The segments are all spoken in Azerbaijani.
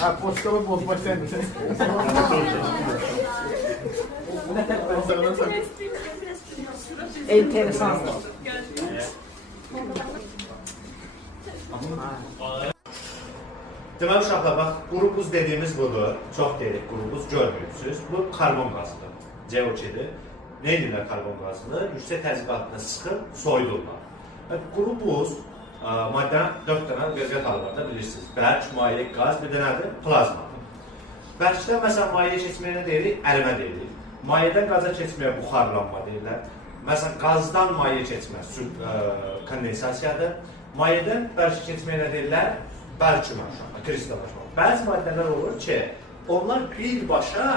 Ha, poçtamı bozmak sen misin? Enteresan. Deməli uşaqlar, bax, quru buz dediyimiz budur. Çox dedik quru buz, görmüyorsunuz. Bu karbon qazıdır. CO2'dir. Ne edirlər karbon qazını? Yüksək təzyiqatına sıxıb soyudurlar. Quru buz, maddə 4 dənə qeyriyyat halı var da bilirsiniz. Bərk, maye, qaz, bir dənədir, plazmadır. Bərkdə məsələn maye keçməyə nə deyirik? Ərimə deyirik. Mayədən qaza keçməyə buxarlanma deyirlər. Məsələn, qazdan maye keçmə kondensasiyadır. Mayədən bərk keçməyə nə deyirlər? Bərkimə, kristallaşma. Bəzi maddələr olur ki, onlar birbaşa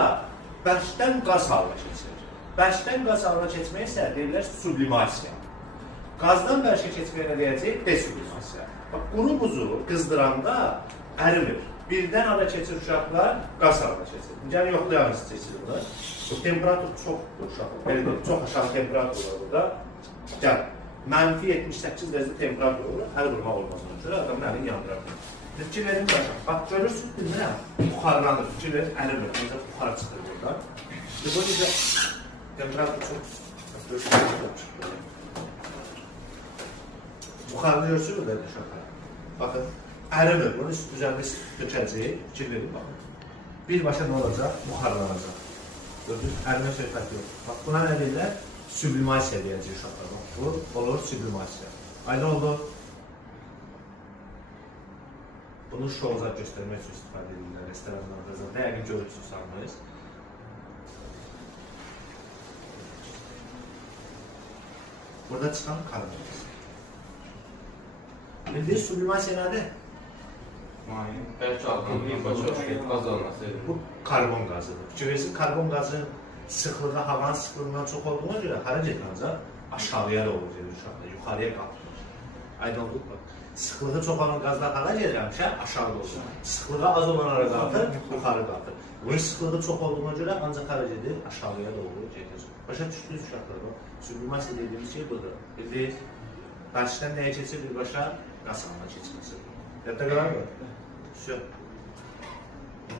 bərkdən qaz halına keçir. Bərkdən qaz halına keçməyə isə deyirlər sublimasiya. Qazdan bərkə keçməyə nə deyəcək? Desublimasiya. Bax, quru buzu qızdıranda ərimir. Birdən ara keçir uşaqlar, qaz halına keçir. Yəni, yoxlayarız keçir bunu. Bu temperatur çoxdur uşaqlar. Belə deyil, çox aşağı temperatur olur burada. Gəl, mənfi 78 dərəcə temperatur olur. Əl vurmaq olmaz ona görə, adamın əlini yandırar. Fikir verin başa. Bax, görürsünüz, bilmirəm, buxarlanır. Fikir verin, ərimir. Ancaq buxar çıxır buradan. Bu necə temperatur çox. Buxarlıyorsunuz da uşaqlar. Baxın, ərimir. Bunun üzərində dökəcək. Fikir verin, baxın. Birbaşa nə olacaq? Buxarlanacaq. Gördünüz, ərimə söhbət yox. Bax, buna nə deyirlər? Sublimasiya deyəcək uşaqlar. Bu olur sublimasiya. Aynı oldu. Bunu şovuza göstərmək üçün istifadə edirlər restoranlarda. Dəqiq görürsünüz sanmayız. Burada çıxan karbon. Bildiniz sublimasiya nədir? Bəlkə adamın birbaşa qaz olması. Bu karbon qazıdır. Fikirlərsiniz, karbon qazının sıxlığı havanın sıxlığından çox olduğuna görə hara gedir ancaq aşağıya doğru gedir uşaqlar, yuxarıya qalxır. Aydın olduq mu? Sıxlığı çox olan qazlar hara gedir həmişə? Aşağı doğru. Sıxlığı az olan hara qalxır? Yuxarı qalxır. Bunun sıxlığı çox olduğuna görə ancaq hara gedir? Aşağıya doğru gedir. Başa düşdünüz uşaqlar? Sublimasiya dediyimiz şey budur. Bildiniz? Bərkdən nəyə keçir? Birbaşa qaz halına keçməsi. Yadda qalar mı? Все.